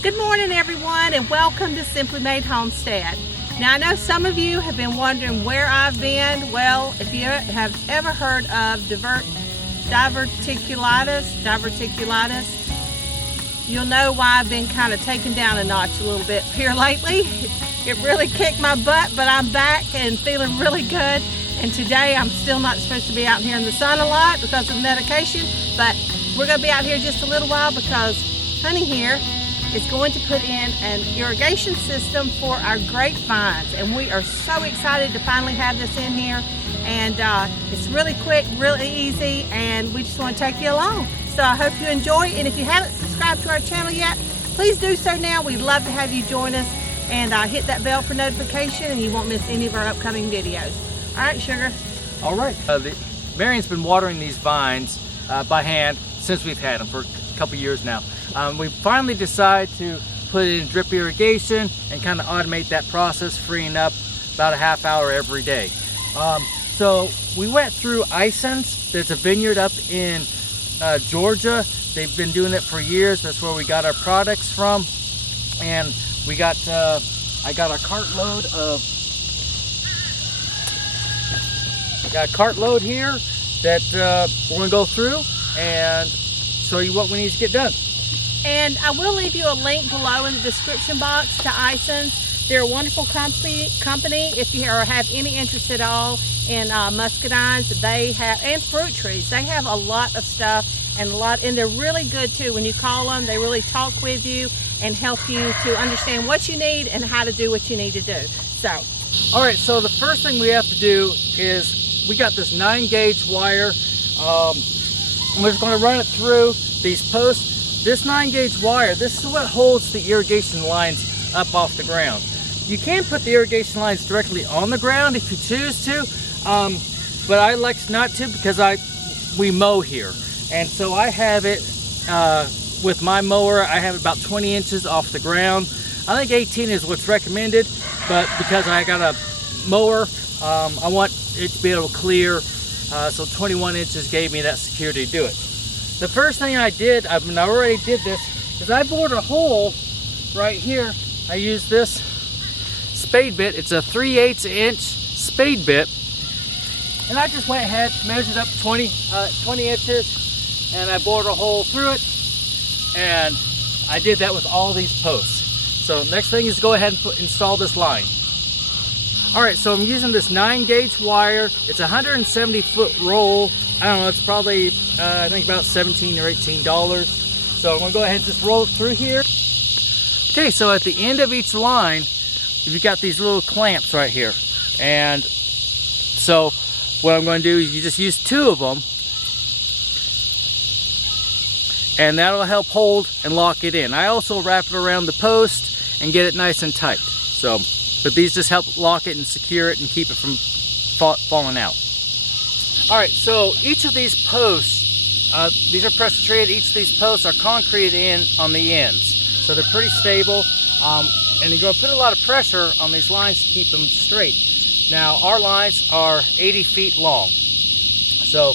Good morning everyone, and welcome to Simply Made Homestead. Now I know some of you have been wondering where I've been. Well, if you have ever heard of diverticulitis, you'll know why I've been kind of taken down a notch a little bit here lately. It really kicked my butt, but I'm back and feeling really good. And today I'm still not supposed to be out here in the sun a lot because of medication, but we're going to be out here just a little while because Honey here is going to put in an irrigation system for our grapevines, and we are so excited to finally have this in here. And it's really quick, really easy, and we just want to take you along. So I hope you enjoy, and if you haven't subscribed to our channel yet, please do so now. We'd love to have you join us, and hit that bell for notification and you won't miss any of our upcoming videos. All right, Sugar. All right. Marion's been watering these vines by hand since we've had them for a couple years now. We finally decided to put it in drip irrigation and kind of automate that process, freeing up about a half hour every day. So we went through Ison's. There's a vineyard up in Georgia. They've been doing it for years. That's where we got our products from. And we got, I got a cartload here that we're gonna go through and show you what we need to get done. And I will leave you a link below in the description box to Ison's. They're a wonderful company. If you have any interest at all in muscadines, they have, and fruit trees. They have a lot of stuff and they're really good too. When you call them, they really talk with you and help you to understand what you need and how to do what you need to do. So, all right. So the first thing we have to do is we got this 9-gauge wire. We're just going to run it through these posts. This 9-gauge wire, this is what holds the irrigation lines up off the ground. You can put the irrigation lines directly on the ground if you choose to, but I like not to because we mow here. And so I have it with my mower, I have about 20 inches off the ground. I think 18 is what's recommended, but because I got a mower, I want it to be able to clear, so 21 inches gave me that security to do it. The first thing I did, I already did this, is I bored a hole right here. I used this spade bit. It's a 3/8 inch spade bit. And I just went ahead, measured up 20 inches, and I bored a hole through it. And I did that with all these posts. So next thing is to go ahead and install this line. All right, so I'm using this 9-gauge wire. It's a 170-foot roll. I don't know, it's probably, I think about $17 or $18. So I'm gonna go ahead and just roll it through here. Okay, so at the end of each line, you've got these little clamps right here. And so what I'm gonna do is you just use 2 of them, and that'll help hold and lock it in. I also wrap it around the post and get it nice and tight. So, but these just help lock it and secure it and keep it from falling out. All right, so each of these posts, these are pressure treated. Each of these posts are concrete in on the ends. So they're pretty stable. And you're gonna put a lot of pressure on these lines to keep them straight. Now, our lines are 80 feet long. So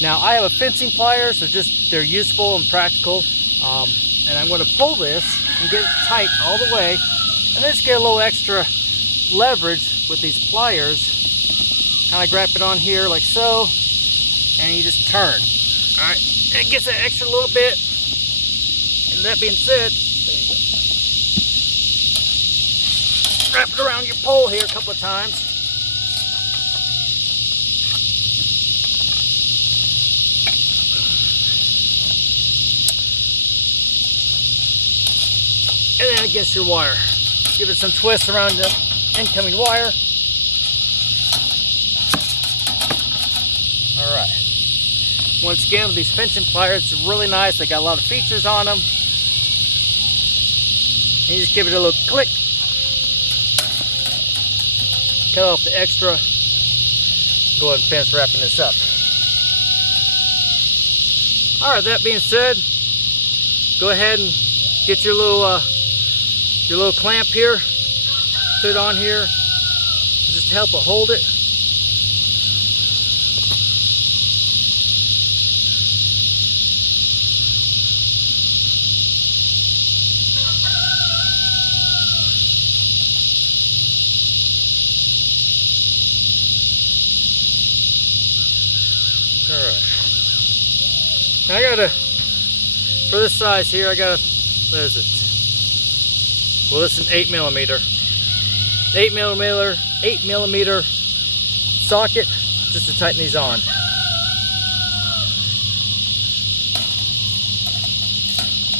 now I have a fencing pliers, so they're useful and practical. And I'm gonna pull this and get it tight all the way. And then just get a little extra leverage with these pliers. Kind of grab it on here like so, and you just turn. All right, and it gets an extra little bit. And that being said, there you go. Wrap it around your pole here a couple of times. And then against your wire. Give it some twists around the incoming wire. All right. Once again, with these fencing pliers, it's really nice. They got a lot of features on them. And you just give it a little click. Cut off the extra. Go ahead and finish wrapping this up. All right, that being said, go ahead and get your little clamp here. Put it on here, just to help it hold it. Now I gotta, for this size here, I gotta, what is it? Well, this is an 8mm. 8mm socket just to tighten these on.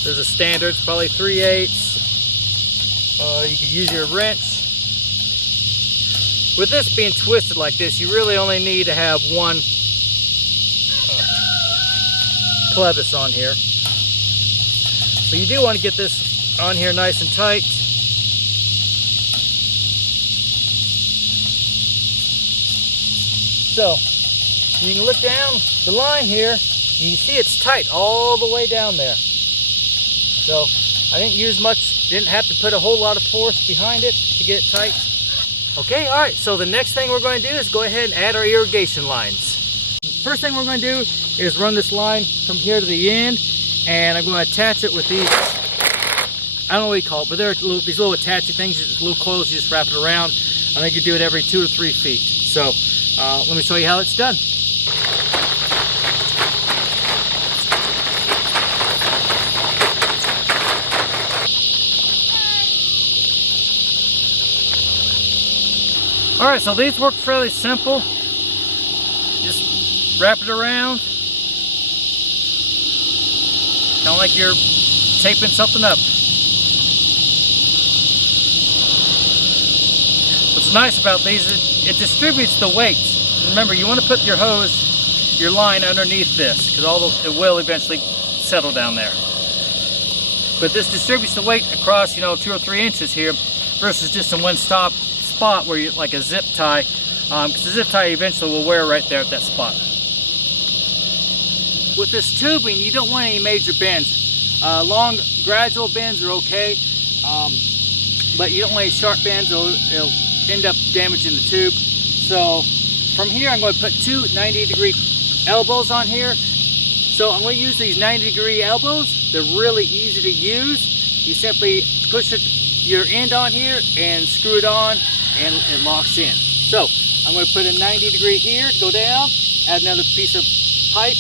There's a standard, it's probably 3/8. You can use your wrench. With this being twisted like this, you really only need to have one clevis on here. But you do want to get this on here nice and tight. So you can look down the line here, and you see it's tight all the way down there. So I didn't use much, didn't have to put a whole lot of force behind it to get it tight. Okay, all right, so the next thing we're going to do is go ahead and add our irrigation lines. First thing we're going to do is run this line from here to the end, and I'm going to attach it with these, I don't know what you call it, but they're these little attaching things, just little coils, you just wrap it around. I think you do it every 2 or 3 feet. So let me show you how it's done. All right, so these work fairly simple. Just wrap it around, kind of like you're taping something up. What's nice about these is it distributes the weight. Remember, you want to put your hose, your line underneath this, because it will eventually settle down there. But this distributes the weight across, 2 or 3 inches here, versus just in one spot where you like a zip tie, because the zip tie eventually will wear right there at that spot. With this tubing, you don't want any major bends. Long, gradual bends are okay, but you don't want any sharp bends. It'll end up damaging the tube. So from here, I'm going to put 2 90-degree elbows on here. So I'm going to use these 90-degree elbows. They're really easy to use. You simply push your end on here and screw it on, and it locks in. So I'm going to put a 90-degree here, go down, add another piece of pipe,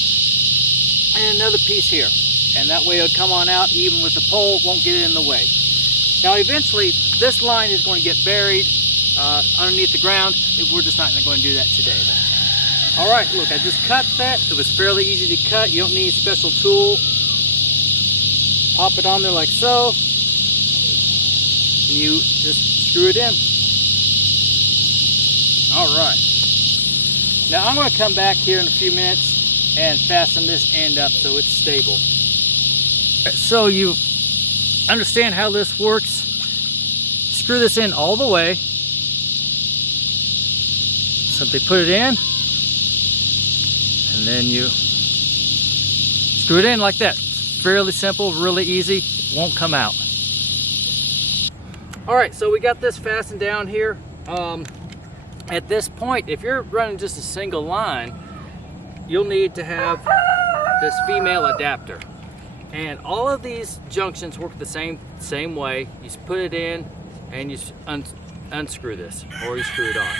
and another piece here. And that way it'll come on out, even with the pole, won't get it in the way. Now eventually, this line is going to get buried underneath the ground. We're just not going to do that today, though. All right, look, I just cut that. It was fairly easy to cut. You don't need a special tool. Pop it on there like so. And you just screw it in. All right. Now I'm going to come back here in a few minutes and fasten this end up so it's stable. So you understand how this works. Screw this in all the way. Simply put it in, and then you screw it in like that. Fairly simple, really easy, it won't come out. All right, so we got this fastened down here. At this point, if you're running just a single line, you'll need to have this female adapter. And all of these junctions work the same way. You just put it in and you unscrew this, or you screw it on.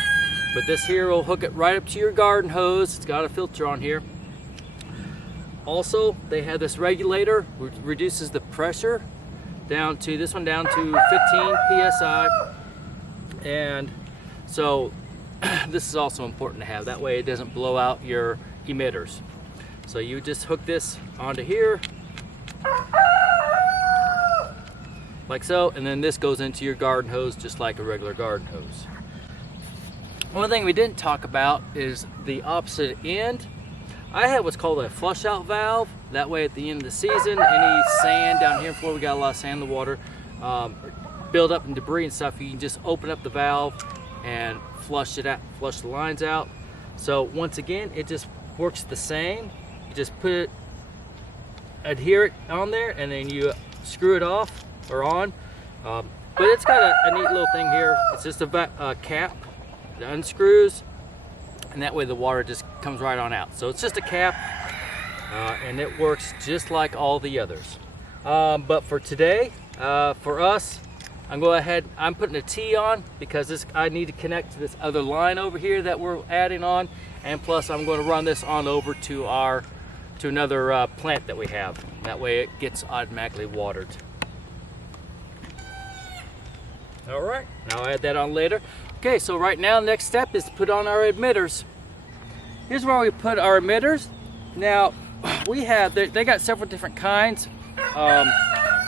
But this here will hook it right up to your garden hose. It's got a filter on here. Also, they have this regulator, which reduces the pressure down to 15 psi. And so this is also important to have. That way it doesn't blow out your emitters. So you just hook this onto here, like so, and then this goes into your garden hose just like a regular garden hose. One thing we didn't talk about is the opposite end. I have what's called a flush out valve. That way at the end of the season, any sand down here, before we got a lot of sand in the water, build up and debris and stuff, you can just open up the valve and flush it out, flush the lines out. So once again, it just works the same. You just adhere it on there, and then you screw it off or on. But it's got a neat little thing here. It's just a cap that unscrews, and that way the water just comes right on out. So it's just a cap, and it works just like all the others. But for today, for us, I'm putting a T on because I need to connect to this other line over here that we're adding on, and plus I'm going to run this on over to our to another plant that we have. That way it gets automatically watered. All right, now I'll add that on later. Okay, so right now, next step is to put on our emitters. Here's where we put our emitters. Now, they got several different kinds.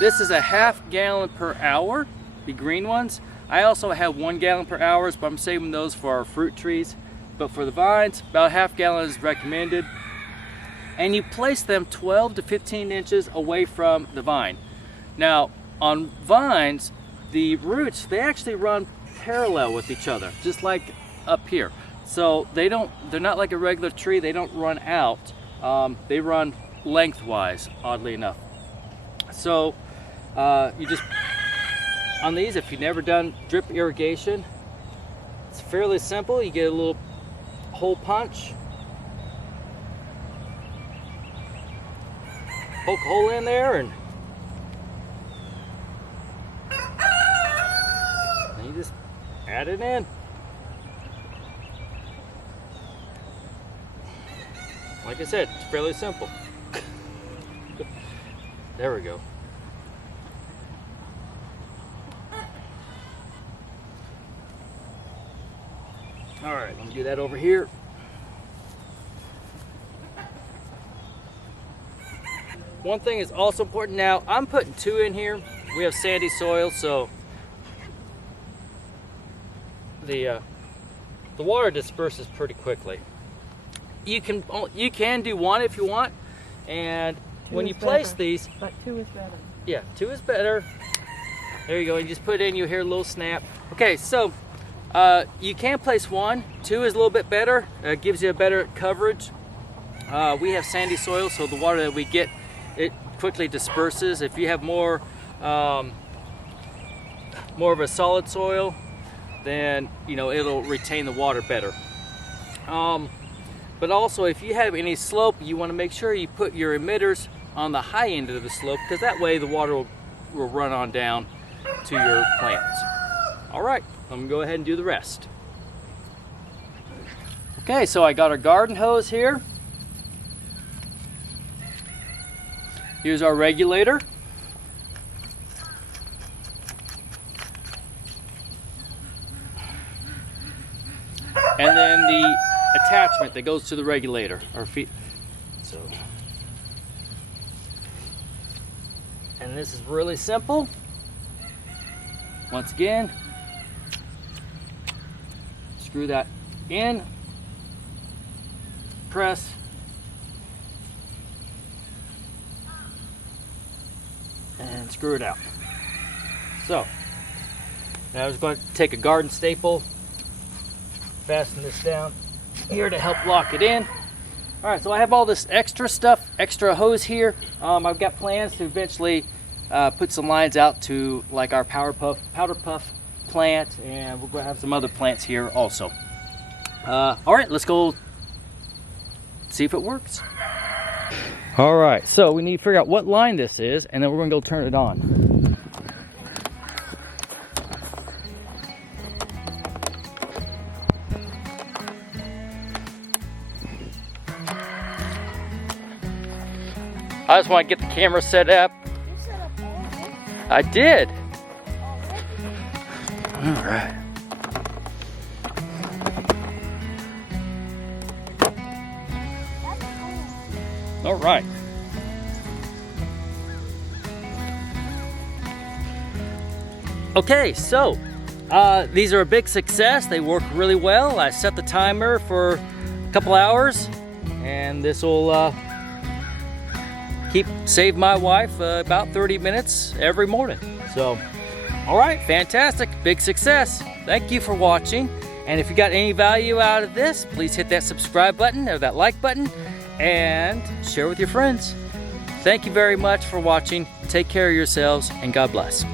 This is a ½ gallon per hour, the green ones. I also have 1 gallon per hour, but I'm saving those for our fruit trees. But for the vines, about ½ gallon is recommended. And you place them 12 to 15 inches away from the vine. Now, on vines, the roots, they actually run parallel with each other, just like up here. So they're not like a regular tree, they don't run out. They run lengthwise, oddly enough. So you just, on these, if you've never done drip irrigation, it's fairly simple. You get a little hole punch, poke a hole in there, and you just add it in. Like I said, it's fairly simple. There we go. All right, let me do that over here. One thing is also important now, I'm putting 2 in here. We have sandy soil, so the water disperses pretty quickly. You can do 1 if you want, and when you place these, but 2 is better. Yeah, 2 is better. There you go. You just put it in, you hear a little snap. Okay, so you can place 1. 2 is a little bit better. Gives you a better coverage. We have sandy soil, so the water that we get, it quickly disperses. If you have more of a solid soil, then it'll retain the water better. But also, if you have any slope, you want to make sure you put your emitters on the high end of the slope, because that way the water will run on down to your plants. All right, I'm gonna go ahead and do the rest. Okay, so I got our garden hose here. Here's our regulator. And then the attachment that goes to the regulator, our feet. And this is really simple. Once again, screw that in, press, and screw it out. So, now I'm just going to take a garden staple, fasten this down here to help lock it in. All right, so I have all this extra stuff, extra hose here. I've got plans to eventually put some lines out to like our powder puff plant, and we're going to have some other plants here also. All right, let's go see if it works. All right, so we need to figure out what line this is, and then we're going to go turn it on. I just want to get the camera set up. You set up all this? I did. Already? All right. That's cool. All right. Okay, so these are a big success. They work really well. I set the timer for a couple hours, and this will save my wife about 30 minutes every morning. So, all right, fantastic, big success. Thank you for watching. And if you got any value out of this, please hit that subscribe button or that like button and share with your friends. Thank you very much for watching. Take care of yourselves, and God bless.